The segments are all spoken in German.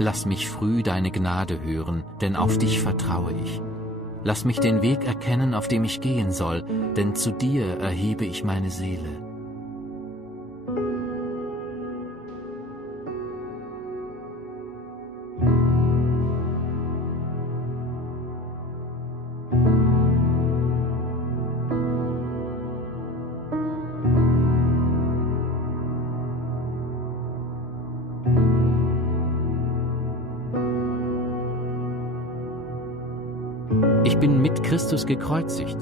Lass mich früh deine Gnade hören, denn auf dich vertraue ich. Lass mich den Weg erkennen, auf dem ich gehen soll, denn zu dir erhebe ich meine Seele. Ich bin mit Christus gekreuzigt.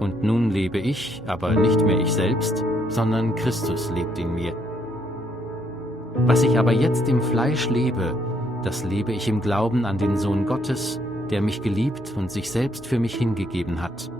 Und nun lebe ich, aber nicht mehr ich selbst, sondern Christus lebt in mir. Was ich aber jetzt im Fleisch lebe, das lebe ich im Glauben an den Sohn Gottes, der mich geliebt und sich selbst für mich hingegeben hat.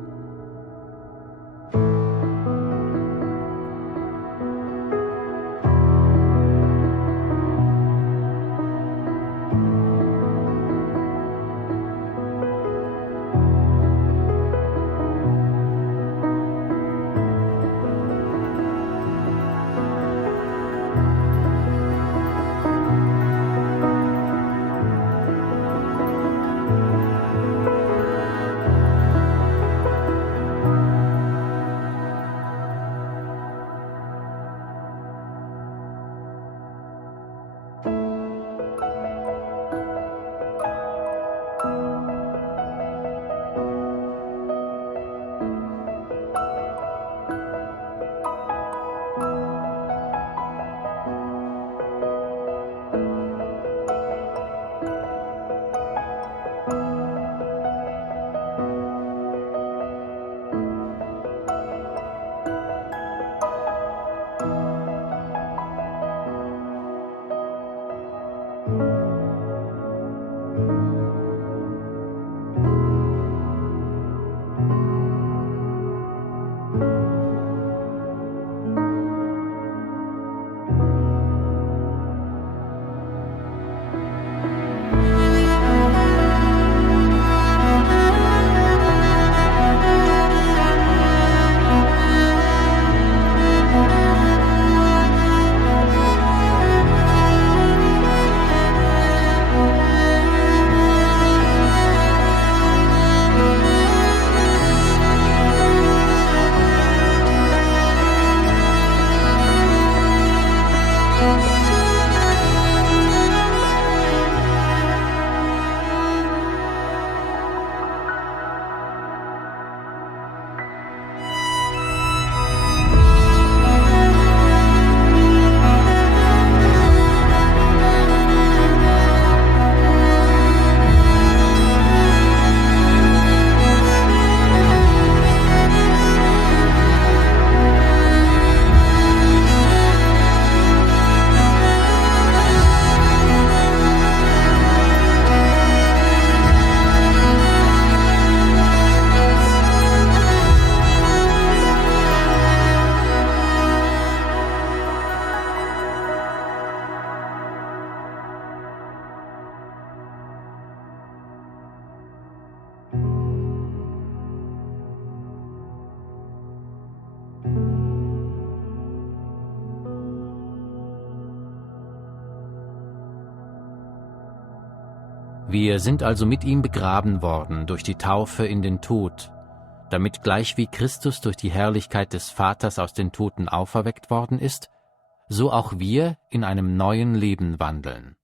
Wir sind also mit ihm begraben worden durch die Taufe in den Tod, damit gleich wie Christus durch die Herrlichkeit des Vaters aus den Toten auferweckt worden ist, so auch wir in einem neuen Leben wandeln.